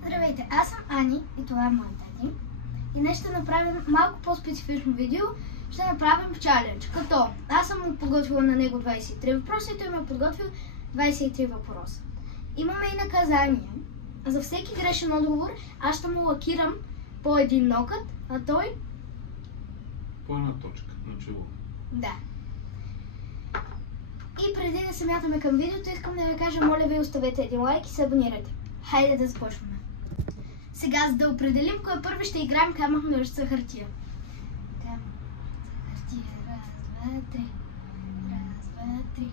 Здравейте, аз съм Ани и това е моят тати. И днес ще направим малко по-специфично видео. Ще направим чалендж, като аз съм му подготвила на него 23 въпроса и той ме е подготвил 23 въпроса. Имаме и наказание. За всеки грешен отговор аз ще му лакирам по един нокът, а той... По една точка, начало. Да. И преди да се мятаме към видеото, искам да ви кажа, моля ви оставете един лайк и се абонирайте. Хайде да започваме. Сега, за да определим кой първи, ще играем камък, ножица, хартия. Камък, хартия. Раз, два, три. Раз, два, три.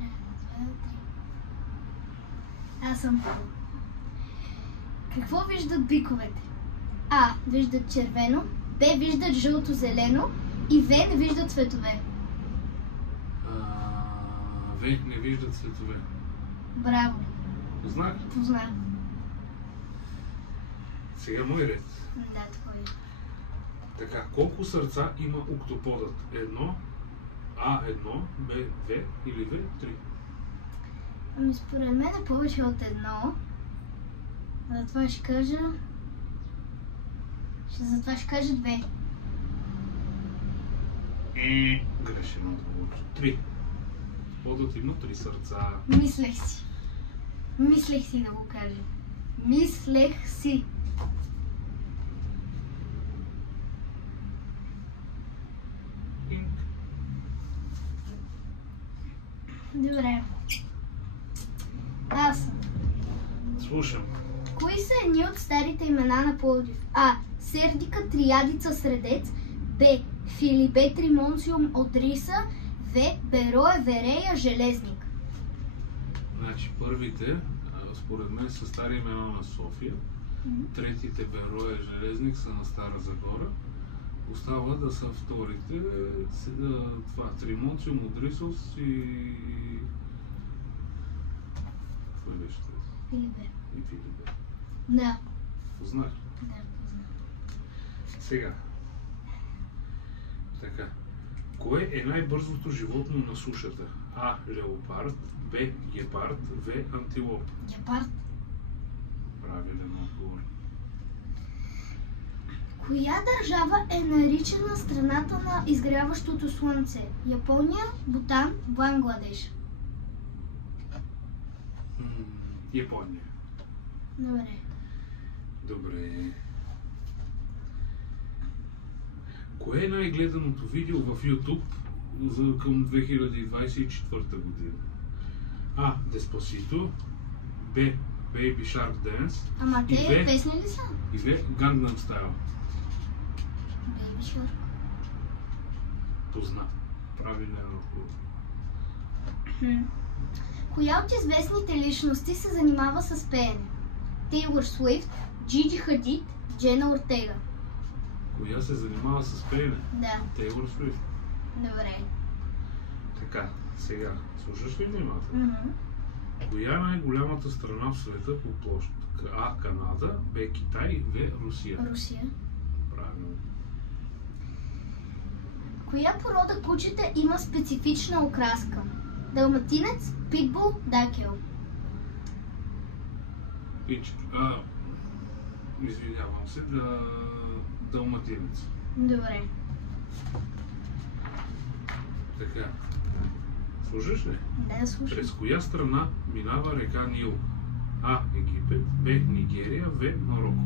Раз, два, три. Аз съм първо. Какво виждат биковете? А. Виждат червено. Б. Виждат жълто-зелено. И В. Не виждат цветове. В. Не виждат цветове. Браво. Познах? Познах. Сега мой ред. Да, твой. Така, колко сърца има октоподът? Едно, А1, Б2 или В3? Ами според мен е повече от едно. Затова ще кажа... Затова ще кажа 2. Грешен отговор. 3. Подът има 3 сърца. Мислех си да го кажа. Мислех си. Добре. Аз съм. Слушам. Кои са едни от старите имена на Пловдив? А. Сердика Триадица Средец. Б. Филибе Тримонциум Одриса. В. Берое Верея Железник. Значи първите, според мен, са стари имена на София. Третите, Берое Железник, са на Стара Загора. Остава да са вторите, това, Тримонциум Одрисос и... Кой беше това? Филибе. И Филибе. Да. Познах. Да, познах. Сега. Така. Кое е най-бързото животно на сушата? А. Леопард, Б. Гепард, В. Антилоп. Гепард. Правилен отговор. Коя държава е наричана страната на изгряващото слънце? Япония, Бутан, Бангладеш. Япония. Добре. Добре. Кое е най-гледаното видео в YouTube към 2024 година? А. Деспасито. Б. Baby Shark Dance. Ама и те В. песни ли са? И В. Gangnam Style. Baby Shark. Позна. Правилен отговор. Коя от известните личности се занимава с пеене? Тейлор Суифт, Джиджи Хадид, Джена Ортега. Коя се занимава с пеене? Да. Тейлор Суифт. Добре. Така, сега, слушаш ли внимателно? Коя е най-голямата страна в света по площ? А. Канада, Б. Китай, В. Русия. Русия. Правилно. Коя порода кучета има специфична окраска? Далматинец, питбул, дакел. Извинявам се, далматинец. Добре. Така. Слушаш ли? Да, слушам. През коя страна минава река Нил? А. Египет, Б. Нигерия, В. Марокко.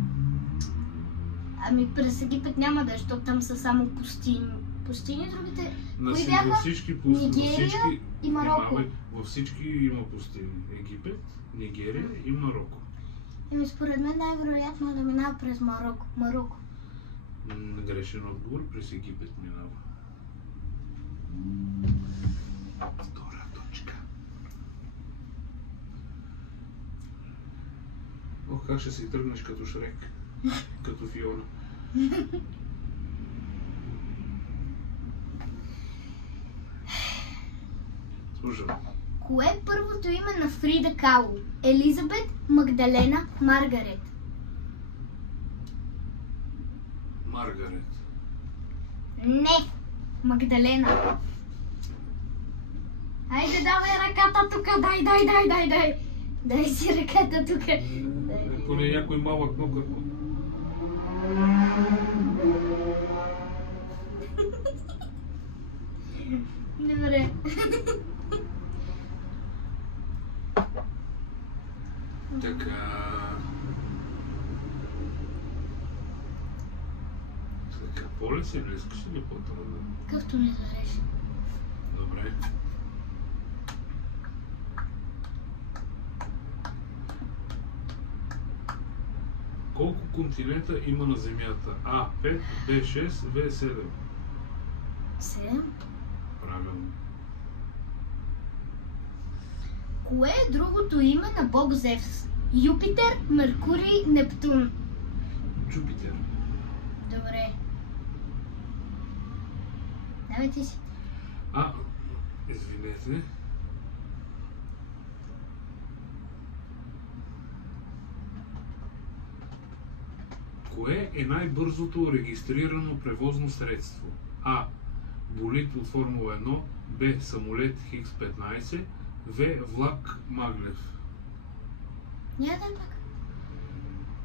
Ами през Египет няма да, защото там са само пустини. Пустини, другите... Кои бяха? Във всички пустини. Нигерия и Марокко. Във всички има пустини. Египет, Нигерия и Марокко. Еми според мен най-вероятно е да минава през Марокко. Марокко. Грешен отговор, през Египет минава. Втора точка. Ох, как ще си тръгнеш като Шрек, като Фиона. Слушам. Кое е първото име на Фрида Кало? Елизабет, Магдалена, Маргарет. Маргарет. Не! Магдалена. Хайде, давай ръката тук, дай. Дай си ръката тук. Поне някой малък нокът. Добре. Така... По-лесно ли искаш или по-трудно? Както не зареш. Добре. Колко континента има на Земята? А. 5, Б. 6, В. 7. 7. Правилно. Кое е другото име на бог Зевс? Юпитер, Меркурий, Нептун. Джупитер. Добре. Давай ти си. Извинете. Кое е най-бързото регистрирано превозно средство? А. Болид от Формула 1, Б. Самолет Х-15, В. Влак Маглев. Няма да пак.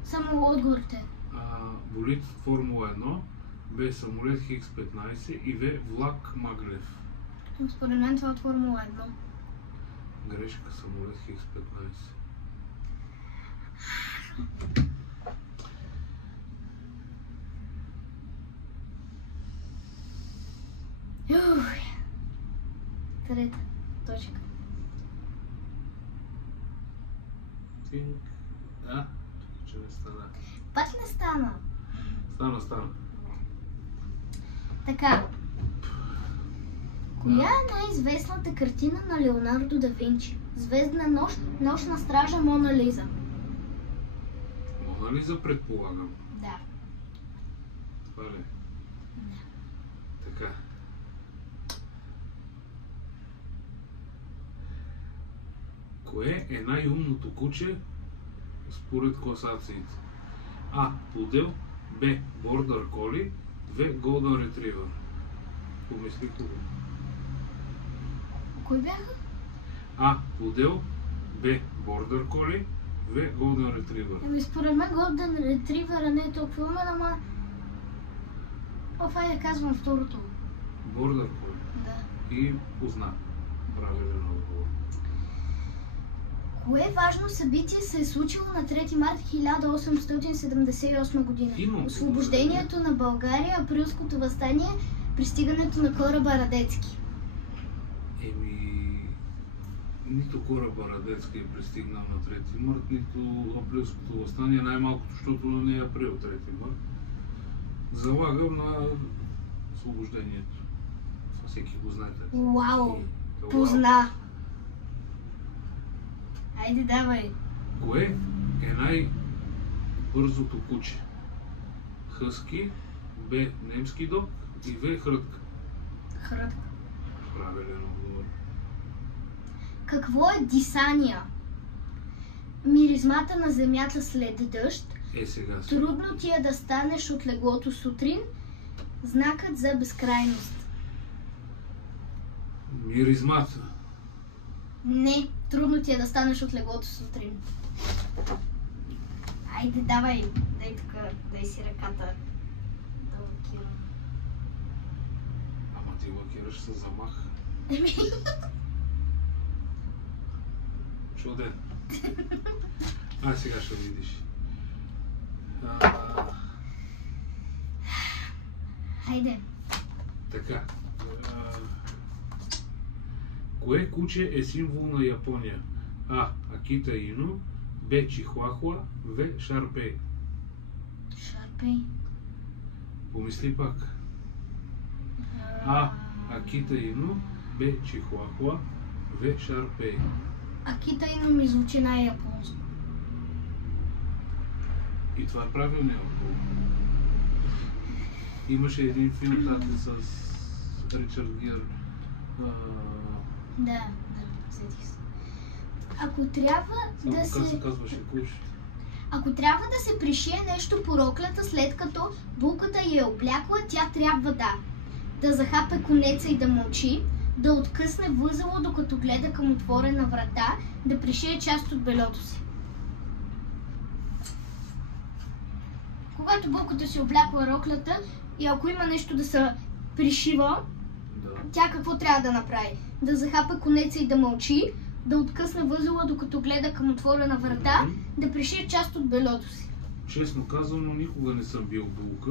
Само отговорите. Болид от Формула 1, Б. Самолет Х-15 и В. Влак Маглев. Според мен това е от Формула 1. Грешка, самолет Х-15. Трета точка. Тинг. Тук че не стана. Пак не стана. Стана. Така. Коя е най-известната картина на Леонардо да Винчи? Звездна нощ, нощна стража, Мона Лиза. Мона Лиза предполагам. Да. Това ли? Така. Кое е най-умното куче според класациите? А. Пудел, Б. Бордър коли, В. Голден ретривър. Помисли кога. Кои бяха? А. Пудел, Б. Бордър коли, В. Голден ретривър. Според мен Голден ретривър не е толкова умен, ама... Айде казвам второто. Бордър коли. Да. И познат. Правилен отговор. Кое важно събитие се е случило на 3 март 1878 година? Освобождението на България, априлското въстание, пристигането на кораба Радецки. Нито кораба Радецки е пристигнал на 3 март, нито априлското въстание, най-малкото, защото не е април 3 март. Залагам на освобождението. Всеки го знаете. Уау! Позна! Айде, давай! Кое е най-бързото куче? Хъски, Б. Немски дог и В. Хрътка. Хрътка. Правилен отговор. Какво е дисания? Миризмата на земята след дъжд. Сега си. Трудно ти е да станеш от леглото сутрин. Знакът за безкрайност. Миризмата. Не, трудно ти е да станеш от леглото сутрин. Айде, давай, дай тук, дай си ръката. Да лакирам. Ама ти лакираш със замах. Чуден. Сега ще видиш. Хайде. Така. Кое куче е символ на Япония? А. Акита Ино, Б. Чихуахуа, В. Шарпей. Шарпей. Помисли пак. А. Акита Ино, Б. Чихуахуа, В. Шарпей. Акита Ино ми звучи най-японско. И това е правилният отговор. Имаше един филм тати с Ричард Гир. Да, сетих се. Ако трябва да се... казваше куш. Ако трябва да се пришие нещо по роклята, след като булката я е облякла, тя трябва да захапе конеца и да мълчи, да откъсне възела, докато гледа към отворена врата, да пришие част от белото си. Когато Бобката си облякла роклята и ако има нещо да се пришива, тя какво трябва да направи? Да захапа конеца и да мълчи, да откъсне възела, докато гледа към отворена врата, да пришие част от белото си. Честно казано, никога не съм бил булка,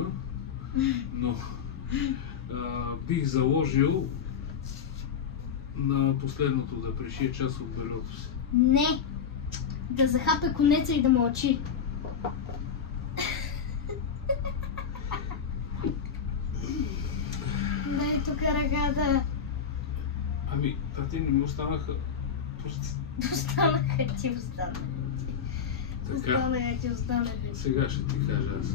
но бих заложил на последното да пришие част от белото си. Не! Да захапе конеца и да мълчи. Дай тук ръката. Ами, тати не ми останаха. Останаха ти, останаха. Останаха. Сега ще ти кажа аз.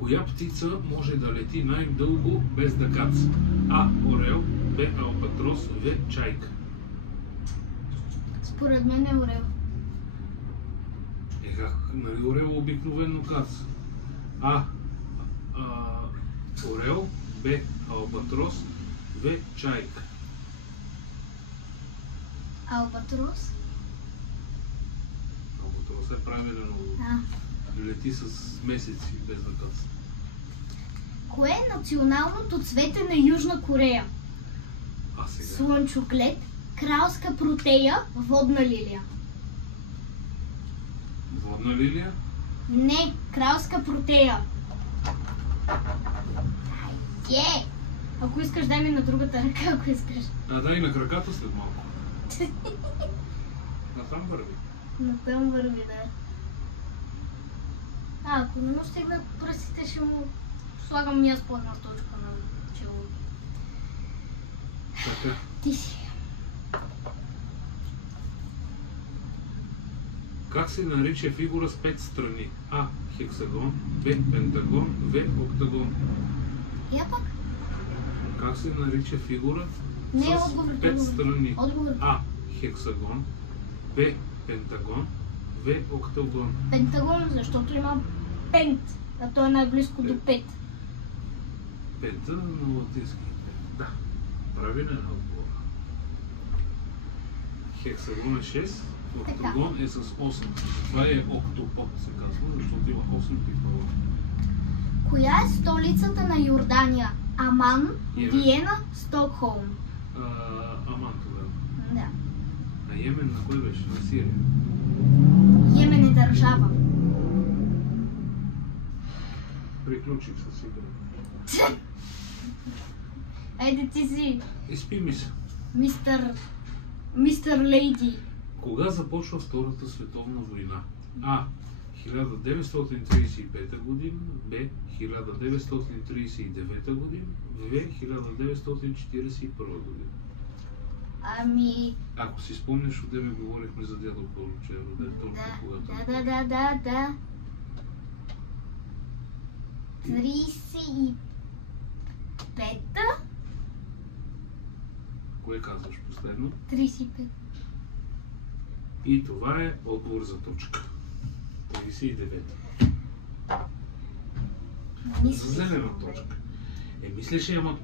Коя птица може да лети най-дълго без да каца? А. Орел, Б. Албатрос, В. Чайка. Според мен е орел. Как? Нали орел обикновено каца? А. Орел, Б. Албатрос, В. Чайка. Албатрос? Албатрос е правилен. Лети с месеци без да каца. Кое е националното цвете на Южна Корея? А сега? Слънчоглед, кралска протея, водна лилия. Водна лилия? Не, кралска протея. Ако искаш, дай ми на другата ръка, ако искаш. Дай на краката след малко. Натам върви. Натам върви, да. Ако не му стигнат пръстите, ще му слагам и аз по една точка на челото. Така. Ти си. Как се нарича фигура с 5 страни? А. Хексагон, Б. Пентагон, В. Октагон. Я пак? Как се нарича фигура с 5 страни? Отговор. А. Хексагон, Б. Пентагон, В. Октагон. Пентагон, защото има пент, а то е най-близко до 5. Пента на латински. Да. Правилен отговор. Хексагон е 6, октагон е с 8. Това е октопод, се казва, защото има 8 пипала. Коя е столицата на Йордания? Аман, Виена, Стокхолм. Аман тогава. Да. А Йемен на кой беше? На Сирия. Йемен е държава. Приключих със сигурно. Айде ти си. Изпи ми се. Мистер Лейди. Кога започва Втората световна война? А. 1935 година, Б. 1939 година, В. 1941 година. Ами... Ако си спомняш, от тебе говорихме за дядо Павло, че е роден точно когато. Да. 35-та? Кое казваш последно? 35. И това е отговор за точка. 39. За зелена точка. Мислеше, ама...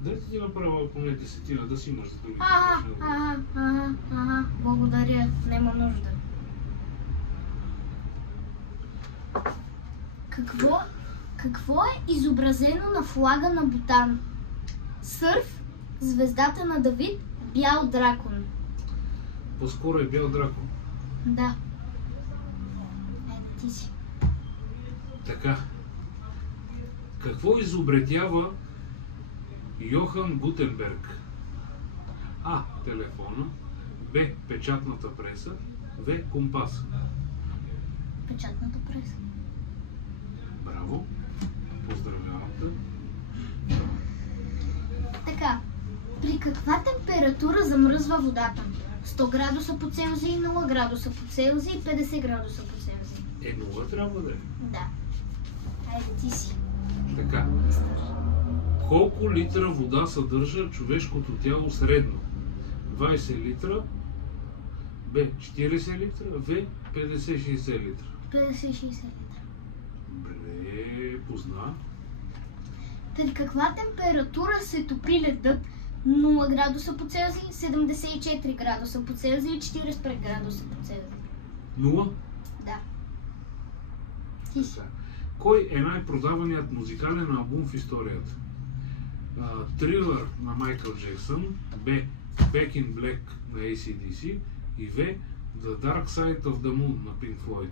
Дайте ти направя поне 10, да си имаш за другите. Благодаря, няма нужда. Какво е изобразено на флага на Бутан? Сърф, звездата на Давид, бял дракон. По-скоро е бял дракон. Да. Ти си. Така. Какво изобретява Йохан Гутенберг? А. Телефона. Б. Печатната преса. В. Компаса. Печатната преса. Браво. Поздравявам те. Така. При каква температура замръзва водата? 100 градуса по Целзий, 0 градуса по Целзий, 50 градуса по Целзий. 0 трябва да е. Да. Айде ти си. Така. Колко литра вода съдържа човешкото тяло средно? 20 литра, Б. 40 литра, В. 50-60 литра. 50-60 литра. Добре, позна. При каква температура се топи ледът? 0 градуса по Целзий, 74 градуса по Целзий и 45 градуса по Целзий. 0? Да. Ти си. Така. Кой е най-продаваният музикален албум в историята? Thriller на Майкъл Джексън, Б. Back in Black на AC/DC и В. The Dark Side of the Moon на Pink Floyd.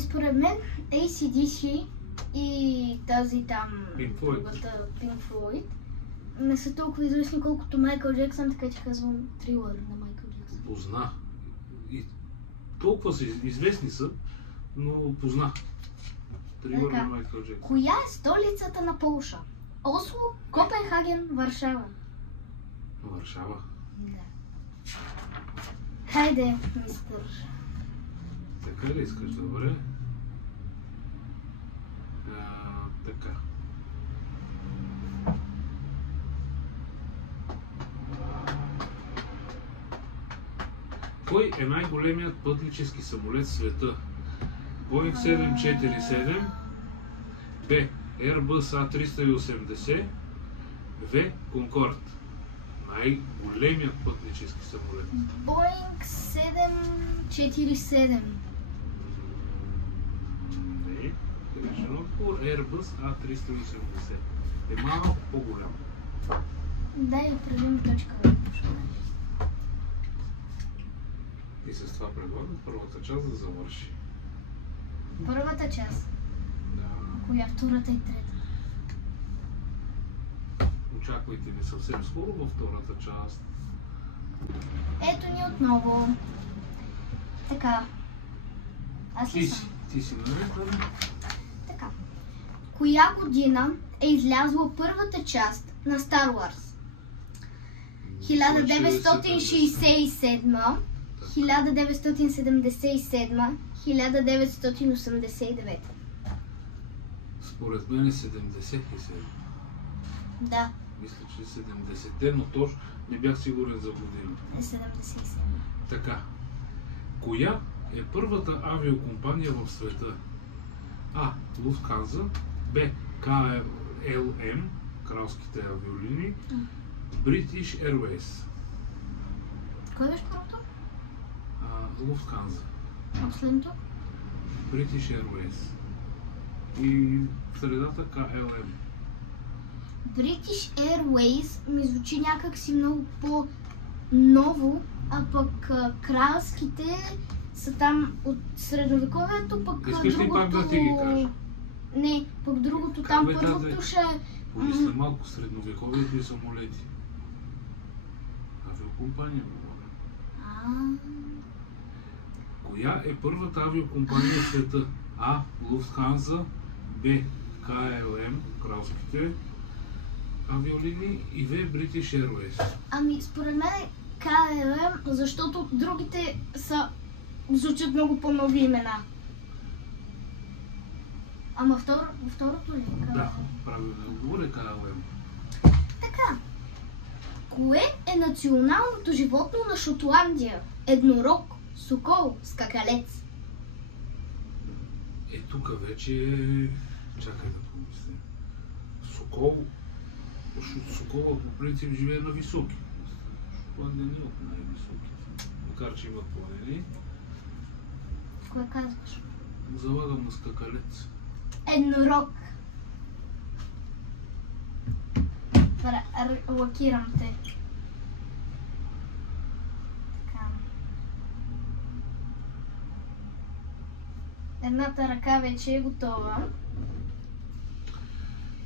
Според мен AC/DC и тази там Pink Floyd. другата Pink Floyd не са толкова известни колкото Майкъл Джексън, така че казвам Thriller на Майкъл Джексън. Позна. И толкова са известни са, но позна. Thriller Така. на Майкъл Джексън. Коя е столицата на Полша? Осло, Копенхаген, Варшава. Варшава. Да. Хайде, мистер. Така ли искаш? Добре. Така. Кой е най-големият пътнически самолет в света? Boeing 747, Б. Airbus A380, В. Concorde. Най-големият пътнически самолет. Боинг 747. Не. Грешен отговор. Airbus A380. Е малко по-голям. Дай да предим точка. И с това предлагам първата част да завърши. Първата част. Да. Коя? Втората и трета. Очаквайте ни съвсем скоро във втората част. Ето ни отново. Така. Аз ли съм? Ти си наред, нали? Така. Коя година е излязла първата част на Star Wars? 1967, 1977, 1989. Според мен е 77. Да, Мисля, че 70-те, но точно не бях сигурен за година. е 77. Така. Коя е първата авиокомпания в света? А. Lufthansa, Б. KLM, кралските авиолинии, British Airways. Кой беше първото? Lufthansa, А последното? British Airways и в средата KLM. British Airways ми звучи някак си много по-ново, а пък кралските са там от средновековието, пък Искаш ли другото... пак да ти ги кажа? Не, пък другото Как там бе, първото даде? ще е... Помисля малко средновековието и самолети. Авиокомпания говоря. А, Коя е първата авиокомпания в света? А. Lufthansa, Б. KLM, кралските авиолинии и В. British Airways. Ами, според мен е KLM, защото другите са... звучат много по-нови имена. Ама второто ли? Да, правилно отговор е KLM. Така. Кое е националното животно на Шотландия? Еднорог, сокол, скакалец. Е, тук вече е... Чакай да помисля. Сокол... Сокола по принцип живее на високи. Шотландия не е от най-високите. Макар че имат планини, Кое казваш? залагам на скакалец. Еднорог. Лакирам те. Така. Едната ръка вече е готова.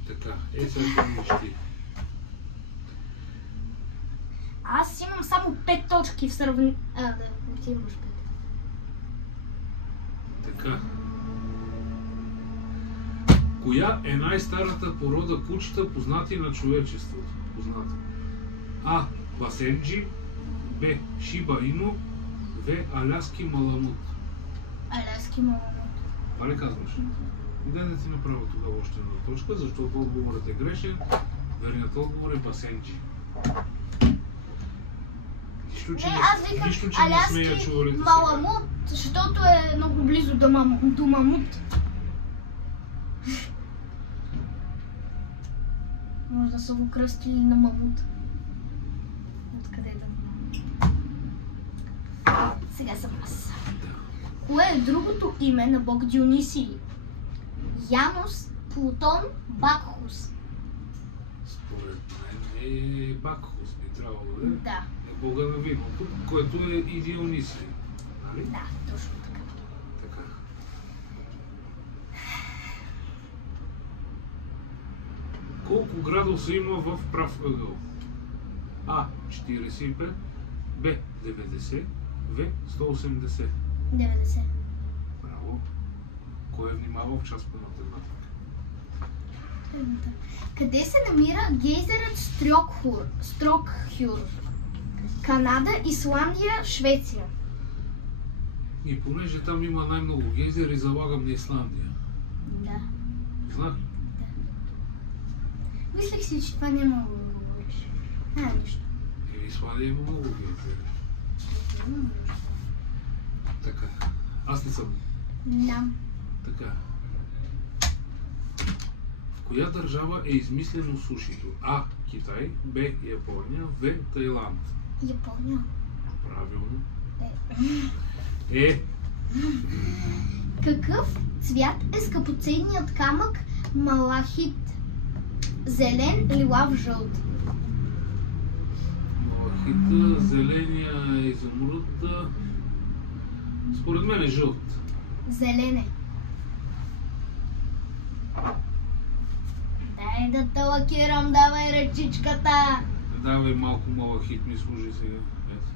Така, сега помощи. Аз имам само 5 точки в сравнение... Да, ти имаш 5. Така. Коя е най-старата порода кучета, познати на човечеството? Позната. А. Басенджи, Б. Шиба Ину, В. Аляски маламут. Аляски маламут. Това ли казваш? И да ти направя тогава още една точка, защото отговорът е грешен. Верният отговор е Басенджи. Нищо, че Не, не, аз викам нищо, че не сме я аляски чували до маламут, защото е много близо до мамут. Може да са го кръстили на мамут. Откъде да? Сега съм аз. Кое е другото име на бог Дионисий? Янус, Плутон, Бакхус. Според мен е Бакхус, би трябвало да е. Да, Е бога на виното, което е и Дионисий. Нали? да, точно така. Така. Колко градуса има в прав ъгъл? А. 45, Б. 90, В. 180. 90. Браво. Кой е внимавал в час по математика? Къде се намира гейзерът Строкхюр? Канада, Исландия, Швеция. И понеже там има най-много гейзери, залагам на Исландия. Да. Знах? Мислех си, че това не мога да го говориш. Нищо. И Исландия има много гейзери. Така. Аз не съм. Да. Така. В коя държава е измислено сушито? А. Китай, Б. Япония, В. Тайланд. Япония. Правилно. Е. Какъв цвят е скъпоценният камък малахит? Зелен, лилав, жълт. Малахита, зеления изумруд. Според мен е жълт. Зелене. Дай да те лакирам, давай ръчичката. Давай малко малахит ми служи сега. Ето.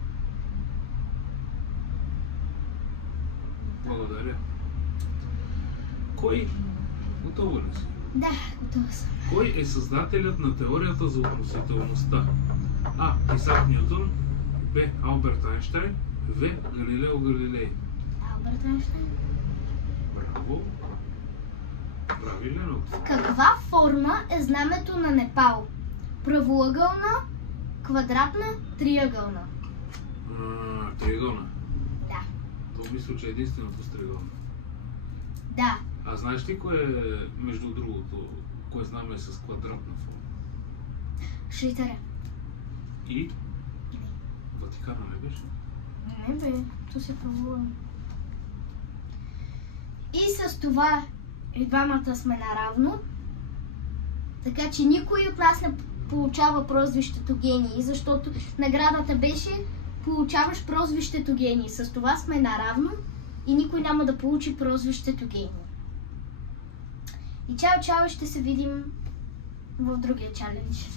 Благодаря. Кой? Готова ли си? Да, готова съм. Кой е създателят на теорията за относителността? А. Исак Нютон, Б. Алберт Айнщайн, В. Галилео Галилей. Алберт Айнщайн. Браво. Правилен отговор. Каква форма е знамето на Непал? Правоъгълна, квадратна, триъгълна. Триъгълна. Да. То мисля, че е единственото с триъгълна. Да. А знаеш ли кое е, между другото, кое знаме е с квадратна форма? Швейцария. И? Ватикана не беше? Не бе, то се правоъгълно. И с това и двамата сме наравно. Така че никой от нас не получава прозвището гений, защото наградата беше получаваш прозвището гений. С това сме наравно и никой няма да получи прозвището гений. И чао, чао, ще се видим в другия чалендж.